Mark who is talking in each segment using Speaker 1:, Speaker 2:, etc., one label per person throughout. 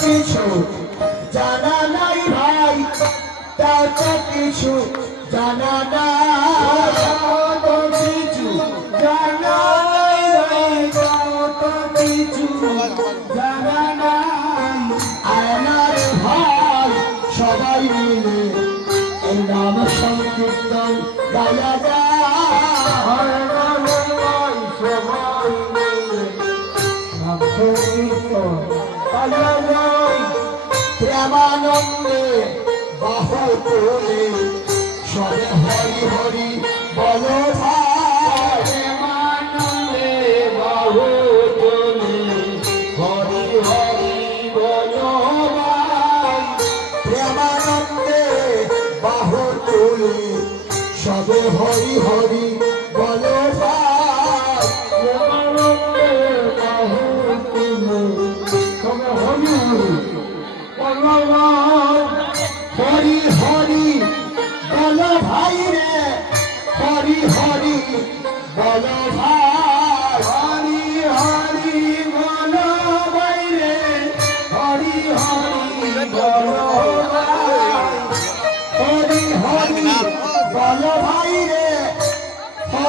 Speaker 1: কিছু জানা নাই ভাই কি কিছু জানা গণ সবাই মিলে এই নাম সংকীর্তন গায়া যায়। সবাই মিলে নাম সংকীর্তন গায়া যায়। প্রেমানন্দে বাহু তোলে সবে হরি হরি বলো হরি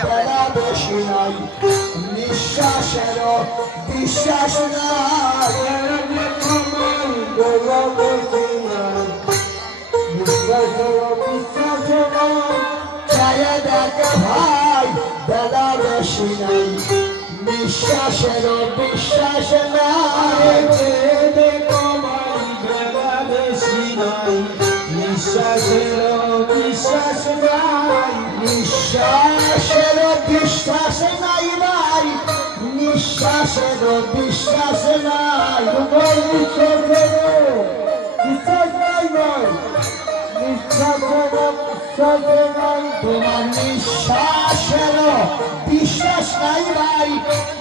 Speaker 1: বেলা বেশি নাই নিঃশ্বাসের বিশ্বাস নাই বেলা বেশি নাই। নিঃশ্বাসের বিশ্বাস নাই ছায়া দেখে ভাই বেলা বেশি নাই। নিঃশ্বাসের বিশ্বাস নাই দেখো ভাই বেলা বেশি নাই। নিঃশ্বাসের বিশ্বাস নাই নিঃশ্বাসের বিশ্বাস নাই ভাই, নিঃশ্বাসের বিশ্বাস নাই। নিঃশ্বাসের বিশ্বাস নাই ভাই, নিঃশ্বাসের বিশ্বাস নাই। তোমার নিঃশ্বাসের বিশ্বাস নাই ভাই,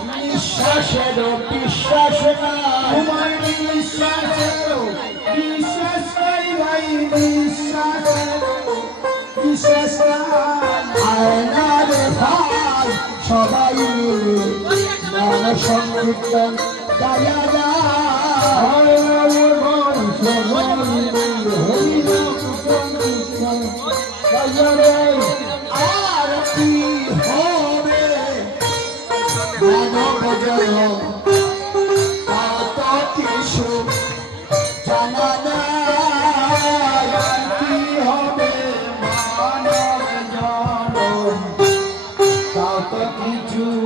Speaker 1: নিঃশ্বাসের বিশ্বাস নাই। তোমার নিঃশ্বাসের বিশ্বাস নাই ভাই, নিঃশ্বাসের বিশ্বাস নাই। সংকীর্তন গায়া মিলে হরি যায় আর কি হবে মানব জনম কত কিছু জানা কি হবে মানব কত কিছু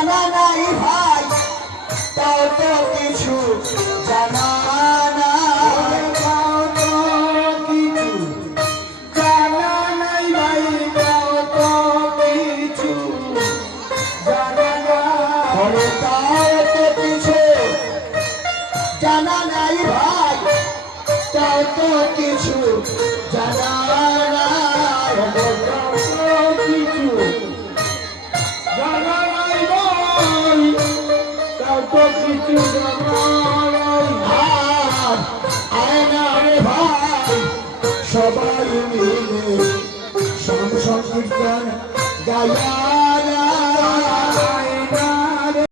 Speaker 1: জানা নাই ভাই তাও তো কিছু জানা জানা নাই ভাই তাও তো কিছু জানা সবাই মিলে সব সংকীর্তন গায়া